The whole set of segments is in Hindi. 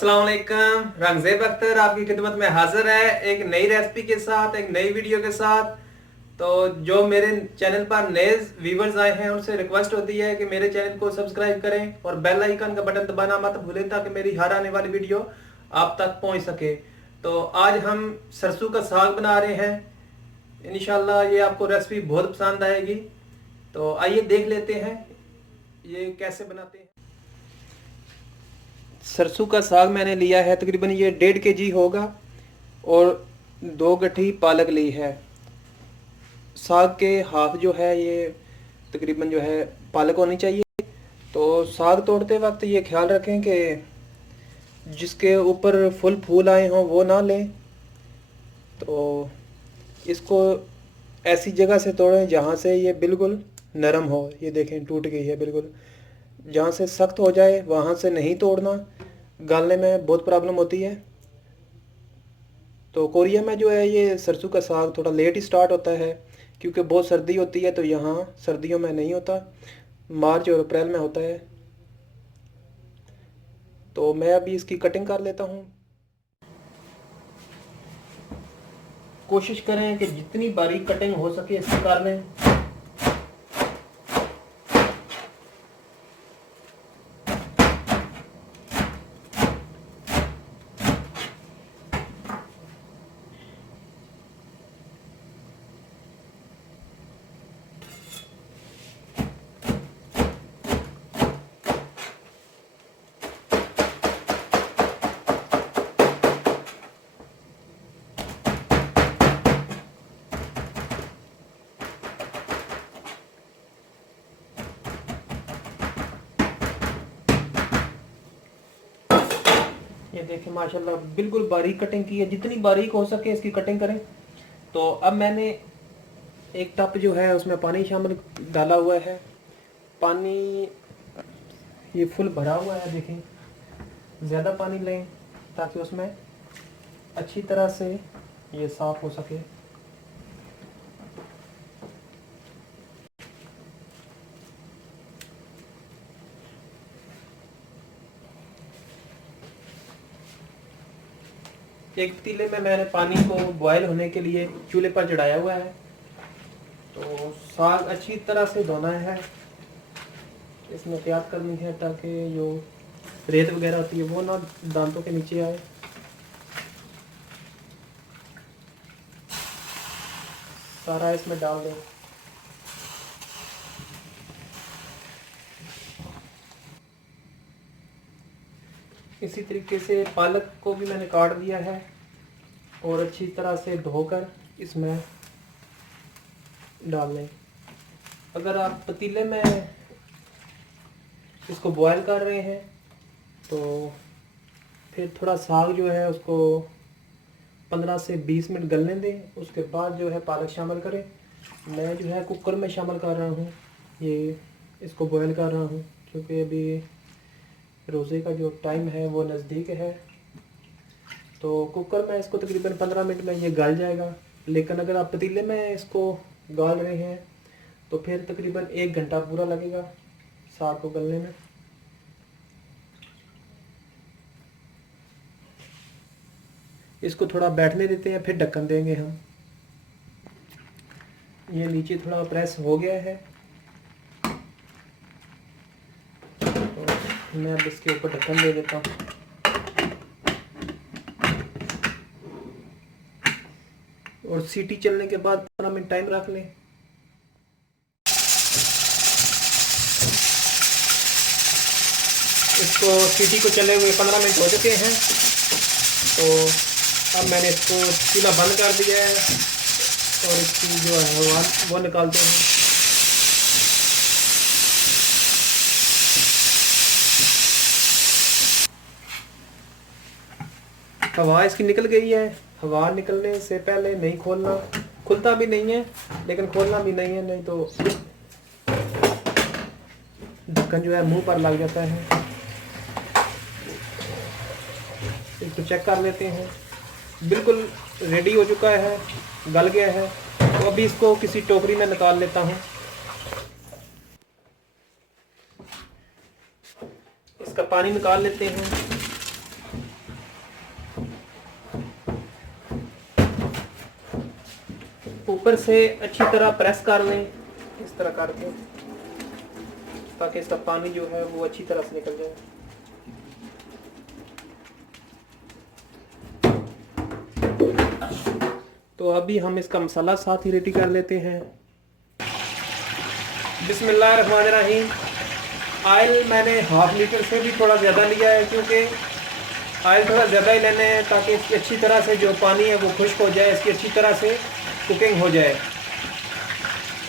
अस्सलाम वालेकुम। रंगज़ेब अख्तर आपकी खिदमत में हाजिर है एक नई रेसिपी के साथ, एक नई वीडियो के साथ। तो जो मेरे चैनल पर नए व्यूवर्स आए हैं उनसे रिक्वेस्ट होती है कि मेरे चैनल को सब्सक्राइब करें और बेल आइकन का बटन दबाना मत भूलें ताकि मेरी हर आने वाली वीडियो आप तक पहुंच सके। तो आज हम सरसों का साग बना रहे हैं। इंशाल्लाह ये आपको रेसिपी बहुत पसंद आएगी। तो आइए देख लेते हैं ये कैसे बनाते हैं। सरसों का साग मैंने लिया है, तकरीबन ये 1.5 kg होगा और 2 गट्ठी पालक ली है। साग के हाफ जो है ये तकरीबन जो है पालक होनी चाहिए। तो साग तोड़ते वक्त ये ख्याल रखें कि जिसके ऊपर फुल फूल आए हों वो ना लें। तो इसको ऐसी जगह से तोड़ें जहाँ से ये बिल्कुल नरम हो। ये देखें टूट गई है बिल्कुल। जहाँ से सख्त हो जाए वहाँ से नहीं तोड़ना, गालने में बहुत प्रॉब्लम होती है। तो कोरिया में जो है ये सरसों का साग थोड़ा लेट ही स्टार्ट होता है क्योंकि बहुत सर्दी होती है। तो यहाँ सर्दियों में नहीं होता, मार्च और अप्रैल में होता है। तो मैं अभी इसकी कटिंग कर लेता हूँ। कोशिश करें कि जितनी बारीक कटिंग हो सके इसकी कर लें। ये देखें माशाल्लाह बिल्कुल बारीक कटिंग की है, जितनी बारीक हो सके इसकी कटिंग करें। तो अब मैंने एक टप जो है उसमें पानी शामिल डाला हुआ है। पानी ये फुल भरा हुआ है, देखें ज़्यादा पानी लें ताकि उसमें अच्छी तरह से ये साफ़ हो सके। एक पतीले में मैंने पानी को बॉयल होने के लिए चूल्हे पर चढ़ाया हुआ है। तो साग अच्छी तरह से धोना है, इसमें एहतियात करनी है ताकि जो रेत वगैरह होती है वो ना दांतों के नीचे आए। सारा इसमें डाल दें। इसी तरीके से पालक को भी मैंने काट दिया है और अच्छी तरह से धोकर इसमें डाल लें। अगर आप पतीले में इसको बॉयल कर रहे हैं तो फिर थोड़ा साग जो है उसको 15 से 20 मिनट गलने दें, उसके बाद जो है पालक शामिल करें। मैं जो है कुकर में शामिल कर रहा हूँ, ये इसको बॉयल कर रहा हूँ क्योंकि अभी रोज़े का जो टाइम है वो नज़दीक है। तो कुकर में इसको तकरीबन 15 मिनट में ये गल जाएगा। लेकिन अगर आप पतीले में इसको गाल रहे हैं तो फिर तकरीबन 1 घंटा पूरा लगेगा साग को गलने में। इसको थोड़ा बैठने देते हैं, फिर ढक्कन देंगे हम। ये नीचे थोड़ा प्रेस हो गया है तो मैं अब इसके ऊपर ढक्कन दे देता हूँ। और सीटी चलने के बाद 15 मिनट टाइम रख लें। इसको सीटी को चले हुए 15 मिनट हो चुके हैं। तो अब मैंने इसको चूल्हा बंद कर दिया है और इसकी जो है हवा वो निकालते हैं। हवा इसकी निकल गई है। हवा निकलने से पहले नहीं खोलना, खुलता भी नहीं है लेकिन खोलना भी नहीं है, नहीं तो ढक्कन जो है मुंह पर लग जाता है। इसको चेक कर लेते हैं, बिल्कुल रेडी हो चुका है, गल गया है। तो अभी इसको किसी टोकरी में निकाल लेता हूँ। इसका पानी निकाल लेते हैं। ऊपर से अच्छी तरह प्रेस कर लें, इस तरह करके, ताकि इसका पानी जो है वो अच्छी तरह से निकल जाए। तो अभी हम इसका मसाला साथ ही रेडी कर लेते हैं। बिस्मिल्लाहिर्रहमानिर्रहीम। ऑयल मैंने हाफ लीटर से भी थोड़ा ज़्यादा लिया है, क्योंकि ऑयल थोड़ा ज़्यादा ही लेने हैं ताकि इसकी अच्छी तरह से जो पानी है वो खुश्क हो जाए, इसकी अच्छी तरह से कुकिंग हो जाए।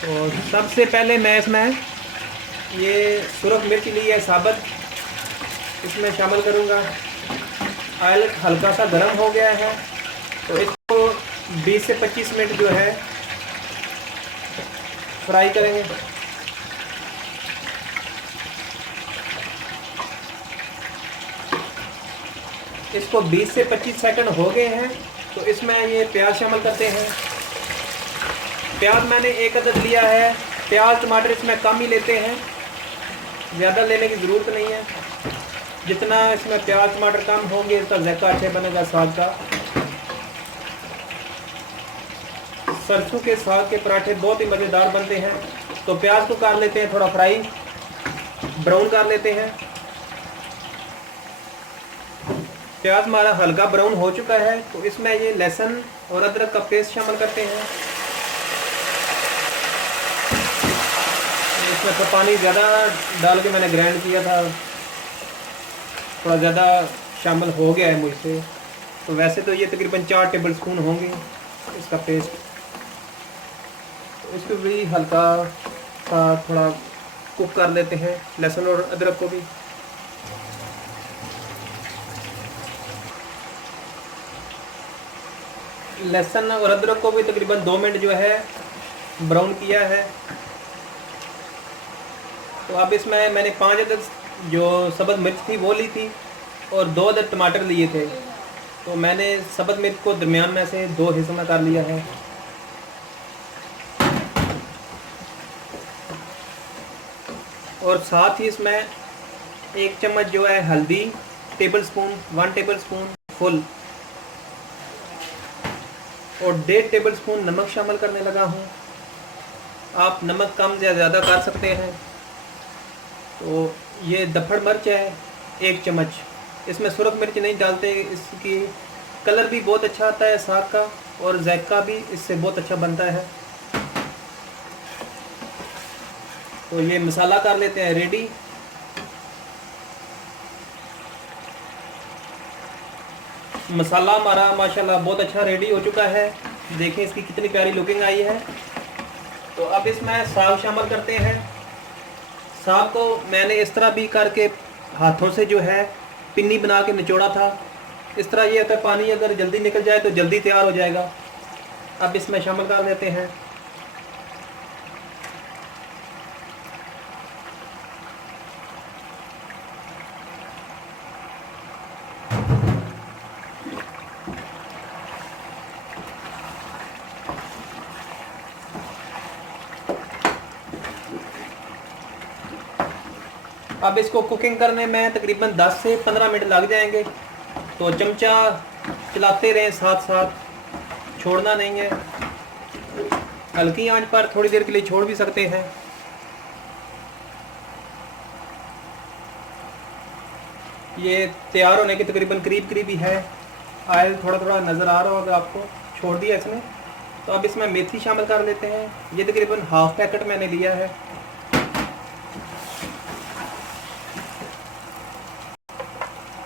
तो सबसे पहले मैं इसमें ये सुरख मिर्च ली है साबुत, इसमें शामिल करूँगा। ऑयल हल्का सा गर्म हो गया है, तो इसको 20 से 25 मिनट जो है फ्राई करेंगे। इसको 20 से 25 सेकंड हो गए हैं, तो इसमें ये प्याज शामिल करते हैं। प्याज मैंने 1 अदद लिया है। प्याज टमाटर इसमें कम ही लेते हैं, ज़्यादा लेने की ज़रूरत नहीं है। जितना इसमें प्याज टमाटर कम होंगे, इसका ज़ायका अच्छा बनेगा साग का। सरसों के साग के पराठे बहुत ही मज़ेदार बनते हैं। तो प्याज को कर लेते हैं थोड़ा फ्राई, ब्राउन कर लेते हैं। प्याज हमारा हल्का ब्राउन हो चुका है, तो इसमें ये लहसुन और अदरक का पेस्ट शामिल करते हैं। इसमें तो पानी ज़्यादा डाल के मैंने ग्राइंड किया था, थोड़ा ज़्यादा शामिल हो गया है मुझसे। तो वैसे तो ये तकरीबन 4 टेबल स्पून होंगे इसका पेस्ट। तो इसको भी हल्का सा थोड़ा कुक कर लेते हैं, लहसुन और अदरक को भी। लहसुन और अदरक को भी तकरीबन 2 मिनट जो है ब्राउन किया है। तो अब इसमें मैंने 5 अदद जो सब्ज़ मिर्च थी वो ली थी, और 2 अदद टमाटर लिए थे। तो मैंने सब्ज़ मिर्च को दरमियान में से 2 हिस्सों में कर लिया है। और साथ ही इसमें 1 चम्मच जो है हल्दी, 1 टेबल स्पून फुल, और 1.5 टेबल स्पून नमक शामिल करने लगा हूँ। आप नमक कम या ज़्यादा कर सकते हैं। तो ये दफड़ मिर्च है 1 चम्मच। इसमें सुरख मिर्च नहीं डालते, इसकी कलर भी बहुत अच्छा आता है साग का, और जायका भी इससे बहुत अच्छा बनता है। तो ये मसाला कर लेते हैं रेडी। मसाला हमारा माशाल्लाह बहुत अच्छा रेडी हो चुका है। देखें इसकी कितनी प्यारी लुकिंग आई है। तो अब इसमें साग शामिल करते हैं। साग को मैंने इस तरह भी करके हाथों से जो है पिन्नी बना के निचोड़ा था। इस तरह ये होता है, पानी अगर जल्दी निकल जाए तो जल्दी तैयार हो जाएगा। अब इसमें शामिल कर देते हैं। अब इसको कुकिंग करने में तकरीबन 10 से 15 मिनट लग जाएंगे। तो चमचा चलाते रहें साथ साथ, छोड़ना नहीं है। हल्की आंच पर थोड़ी देर के लिए छोड़ भी सकते हैं। ये तैयार होने के तकरीबन करीब ही है। ऑयल थोड़ा थोड़ा नज़र आ रहा होगा आपको, छोड़ दिया इसने। तो अब इसमें मेथी शामिल कर लेते हैं। ये तकरीबन हाफ पैकेट मैंने लिया है।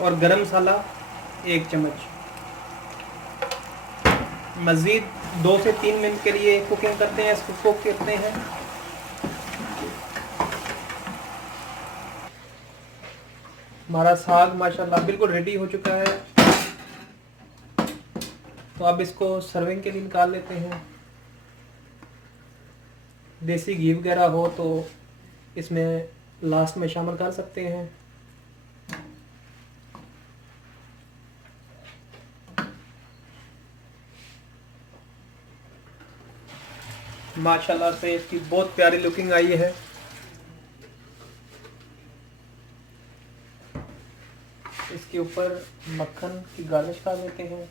और गरम मसाला 1 चम्मच। मज़ीद 2 से 3 मिनट के लिए कुकिंग करते हैं, इसको कुक करते हैं। हमारा साग माशाल्लाह बिल्कुल रेडी हो चुका है। तो अब इसको सर्विंग के लिए निकाल लेते हैं। देसी घी वगैरह हो तो इसमें लास्ट में शामिल कर सकते हैं। माशाल्लाह से इसकी बहुत प्यारी लुकिंग आई है। इसके ऊपर मक्खन की गार्निश कर देते हैं।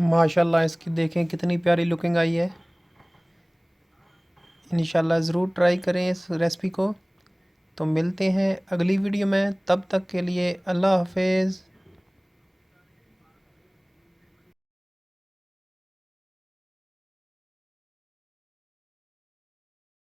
माशाल्लाह इसकी देखें कितनी प्यारी लुकिंग आई है। इंशाल्लाह ज़रूर ट्राई करें इस रेसिपी को। तो मिलते हैं अगली वीडियो में, तब तक के लिए अल्लाह हाफिज़।